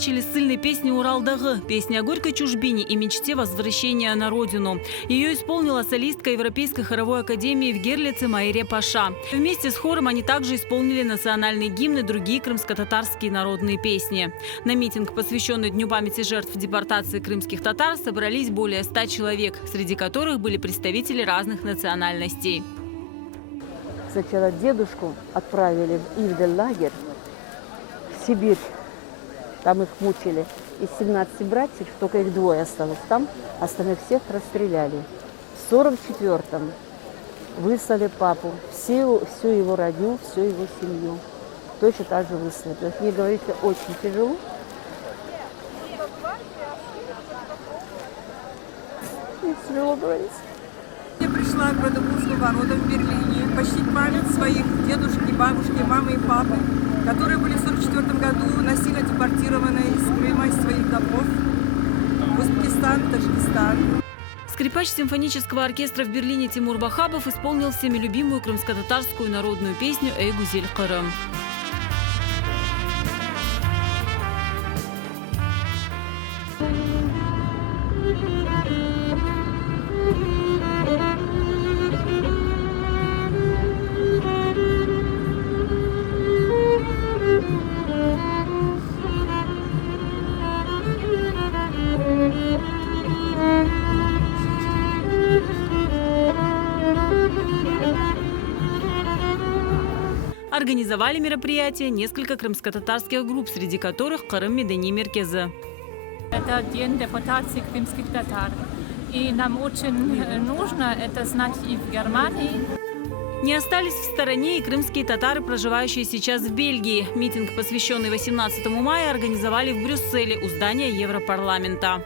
начали с сильной песни «Уралдагы», песни о горькой чужбине и мечте возвращения на родину. Ее исполнила солистка Европейской хоровой академии в Герлице Майре Паша. Вместе с хором они также исполнили национальные гимны и другие крымско-татарские народные песни. На митинг, посвященный Дню памяти жертв депортации крымских татар, собрались более 100 человек, среди которых были представители разных национальностей. Сначала дедушку отправили в Ивдель-лагерь, в Сибирь. Там их мучили. Из 17 братьев только их 2 осталось там, остальных всех расстреляли. В 44-м выслали папу, всю его родню, всю его семью. Точно так же выслали. Мне говорите, очень тяжело. Мне тяжело говорить. Я пришла к Брадогурским воротам в Берлине почтить память своих дедушки, бабушки, мамы и папы, которые были в 1944 году насильно депортированы из Крыма, из своих домов в Узбекистан, Таджикистан. Скрипач симфонического оркестра в Берлине Тимур Бахабов исполнил всеми любимую крымско-татарскую народную песню «Эй, Гузель Кырым». Организовали мероприятие несколько крымско-татарских групп, среди которых Кырым Медени Меркезы. Это день депортации крымских татар. И нам очень нужно это знать и в Германии. Не остались в стороне и крымские татары, проживающие сейчас в Бельгии. Митинг, посвященный 18 мая, организовали в Брюсселе у здания Европарламента.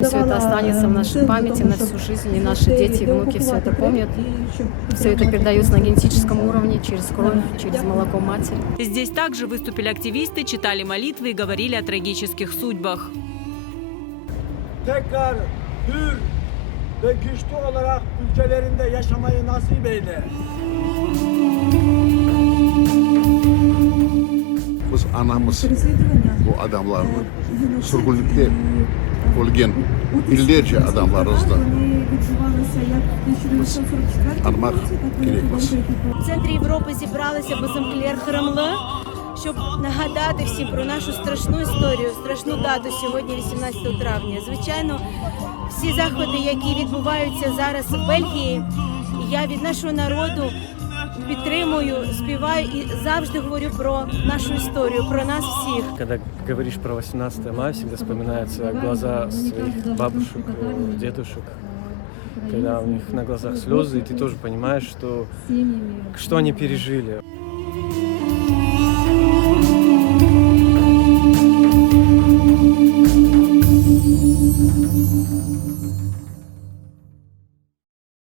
Все это останется в нашей памяти на всю жизнь, и наши дети и внуки все это помнят. Все это передается на генетическом уровне, через кровь, через молоко матери. Здесь также выступили активисты, читали молитвы и говорили о трагических судьбах. Biz anamız bu adamlarını sürgünlükte olgen binlerce adamlarımızla biz anmak gerekmez. В центрі Європи зібралися Базилевс Храмли, щоб нагадати всім про нашу страшну історію, страшну дату сьогодні, 18 травня. Звичайно, всі заходи, які відбуваються зараз в Бельгії, я від нашого народу підтримую, співаю і завжди говорю про нашу историю, про нас всех. Когда говоришь про 18 мая, всегда вспоминаются глаза своих бабушек, дедушек, когда у них на глазах слезы, и ты тоже понимаешь, что они пережили.